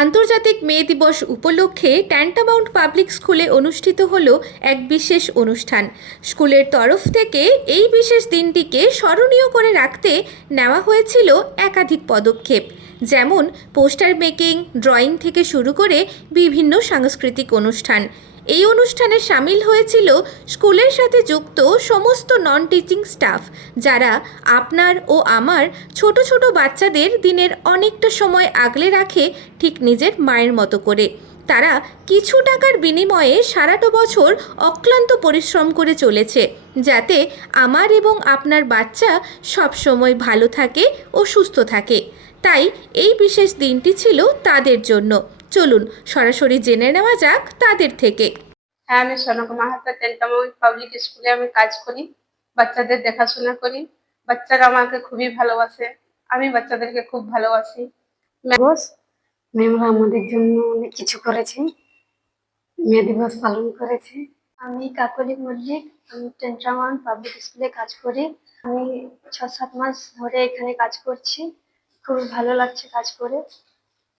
আন্তর্জাতিক মে দিবস উপলক্ষে ট্যান্টামাউন্ট পাবলিক স্কুলে অনুষ্ঠিত হলো এক বিশেষ অনুষ্ঠান। স্কুলের তরফ থেকে এই বিশেষ দিনটিকে স্মরণীয় করে রাখতে নেওয়া হয়েছিল একাধিক পদক্ষেপ, যেমন পোস্টার মেকিং, ড্রয়িং থেকে শুরু করে বিভিন্ন সাংস্কৃতিক অনুষ্ঠান। এই অনুষ্ঠানে সামিল হয়েছিল স্কুলের সাথে যুক্ত সমস্ত নন টিচিং স্টাফ, যারা আপনার ও আমার ছোট ছোট বাচ্চাদের দিনের অনেকটা সময় আগলে রাখে ঠিক নিজের মায়ের মতো করে। তারা কিছু টাকার বিনিময়ে সারাটা বছর অক্লান্ত পরিশ্রম করে চলেছে, যাতে আমার এবং আপনার বাচ্চা সব সময় ভালো থাকে ও সুস্থ থাকে। তাই এই বিশেষ দিনটি ছিল তাদের জন্য। চলুন সরাসরি জেনে নেওয়া যাক তাদের থেকে। হ্যাঁ, আমি সনকা মাহাতো ট্যান্টামাউন্ট পাবলিক স্কুলে আমি কাজ করি, বাচ্চাদের দেখাশোনা করি। বাচ্চারা আমাকে খুবই ভালোবাসে, আমি বাচ্চাদেরকে খুব ভালোবাসি। দিবস ম্যামরা আমাদের জন্য অনেক কিছু করেছে, মে দিবস পালন করেছে। আমি কাকলি মল্লিক, আমি ট্যান্টামাউন্ট পাবলিক স্কুলে কাজ করি। আমি 6-7 মাস ধরে এখানে কাজ করছি, খুব ভালো লাগছে কাজ করে।